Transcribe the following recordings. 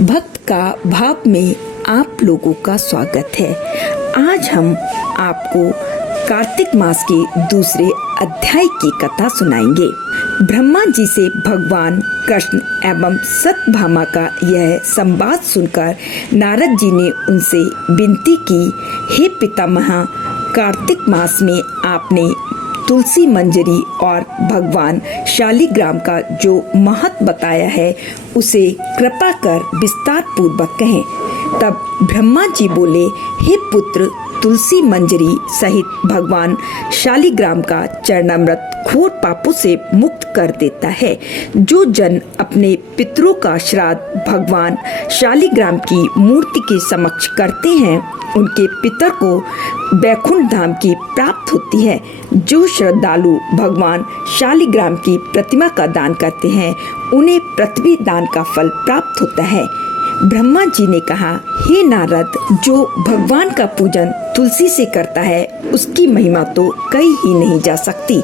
भक्त का भाव में आप लोगों का स्वागत है। आज हम आपको कार्तिक मास के दूसरे अध्याय की कथा सुनाएंगे। ब्रह्मा जी से भगवान कृष्ण एवं सत्यभामा का यह संवाद सुनकर नारद जी ने उनसे विनती की, हे पितामह, कार्तिक मास में आपने तुलसी मंजरी और भगवान शालिग्राम का जो महत्व बताया है उसे कृपा कर विस्तार पूर्वक कहें। तब ब्रह्मा जी बोले, हे पुत्र, तुलसी मंजरी सहित भगवान शालिग्राम का चरणामृत घोर पापों से मुक्त कर देता है। जो जन अपने पितरों का श्राद्ध भगवान शालिग्राम की मूर्ति के समक्ष करते हैं उनके पितर को वैकुंठ धाम की प्राप्त होती है। जो श्रद्धालु भगवान शालिग्राम की प्रतिमा का दान करते हैं उन्हें पृथ्वी दान का फल प्राप्त होता है। ब्रह्मा जी ने कहा, हे नारद, जो भगवान का पूजन तुलसी से करता है उसकी महिमा तो कही ही नहीं जा सकती।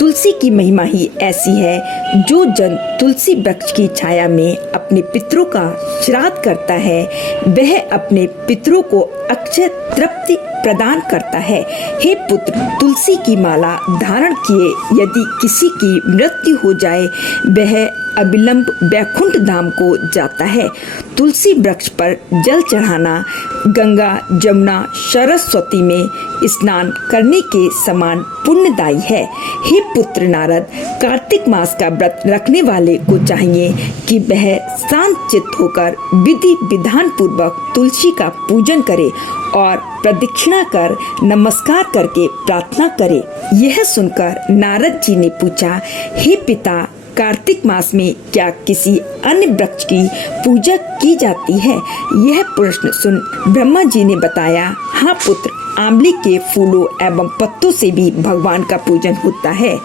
तुलसी की महिमा ही ऐसी है, जो जन तुलसी वृक्ष की छाया में अपने पितरों का श्राद्ध करता है वह अपने पितरों को अक्षय तृप्ति प्रदान करता है। हे पुत्र, तुलसी की माला धारण किए यदि किसी की मृत्यु हो जाए वह अविलंब वैकुंठ धाम को जाता है। तुलसी वृक्ष पर जल चढ़ाना गंगा, जमुना, सरस्वती में स्नान करने के समान पुण्यदायी है। हे पुत्र नारद, कार्तिक मास का व्रत रखने वाले को चाहिए कि वह शांत चित्त होकर विधि विधान पूर्वक तुलसी का पूजन करे और प्रदक्षिणा कर नमस्कार करके प्रार्थना करे। यह सुनकर नारद जी ने पूछा, हे पिता, कार्तिक मास में क्या किसी अन्य वृक्ष की पूजा की जाती है? यह प्रश्न सुन ब्रह्मा जी ने बताया, हाँ पुत्र, आंवले के फूलों एवं पत्तों से भी भगवान का पूजन होता है।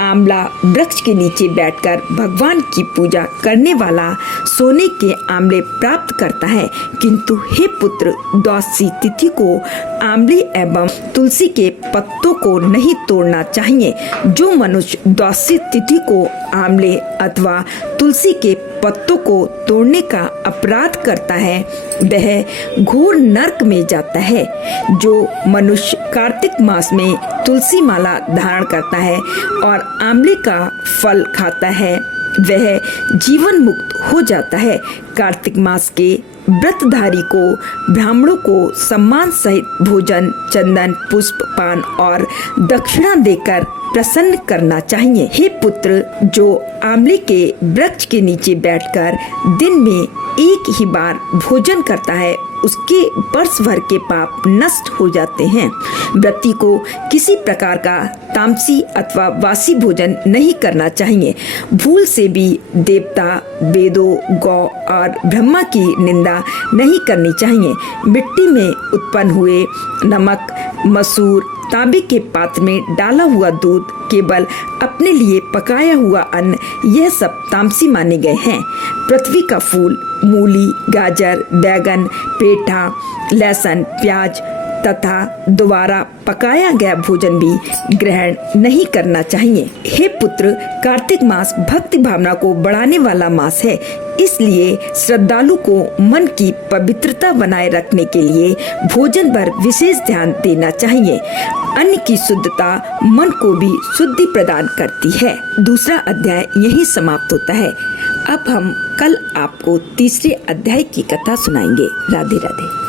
आंवला वृक्ष के नीचे बैठकर भगवान की पूजा करने वाला सोने के आंवले प्राप्त करता है। किंतु हे पुत्र, द्वादशी तिथि को आंवले एवं तुलसी के पत्तों को नहीं तोड़ना चाहिए। जो मनुष्य द्वादशी तिथि को आंवले अथवा तुलसी के पत्तों को तोड़ने का अपराध करता है वह घोर नरक में जाता है। जो मनुष्य कार्तिक मास में तुलसी माला धारण करता है और आंवले का फल खाता है वह जीवन मुक्त हो जाता है। कार्तिक मास के व्रतधारी को ब्राह्मणों को सम्मान सहित भोजन, चंदन, पुष्प, पान और दक्षिणा देकर प्रसन्न करना चाहिए। हे पुत्र, जो आंवले के वृक्ष के नीचे बैठकर दिन में एक ही बार भोजन करता है उसके वर्ष भर के पाप नष्ट हो जाते हैं। व्रती को किसी प्रकार का तामसी अथवा वासी भोजन नहीं करना चाहिए। भूल से भी देवता, वेदों, गौ और ब्रह्मा की निंदा नहीं करनी चाहिए। मिट्टी में उत्पन्न हुए नमक, मसूर, तांबे के पात्र में डाला हुआ दूध, केवल अपने लिए पकाया हुआ अन्न, यह सब तामसी माने गए हैं। पृथ्वी का फूल, मूली, गाजर, बैगन, पेठा, लहसुन, प्याज तथा दोबारा पकाया गया भोजन भी ग्रहण नहीं करना चाहिए। हे पुत्र, कार्तिक मास भक्ति भावना को बढ़ाने वाला मास है, इसलिए श्रद्धालु को मन की पवित्रता बनाए रखने के लिए भोजन पर विशेष ध्यान देना चाहिए। अन्न की शुद्धता मन को भी शुद्धि प्रदान करती है। दूसरा अध्याय यहीं समाप्त होता है। अब हम कल आपको तीसरे अध्याय की कथा सुनाएंगे। राधे राधे।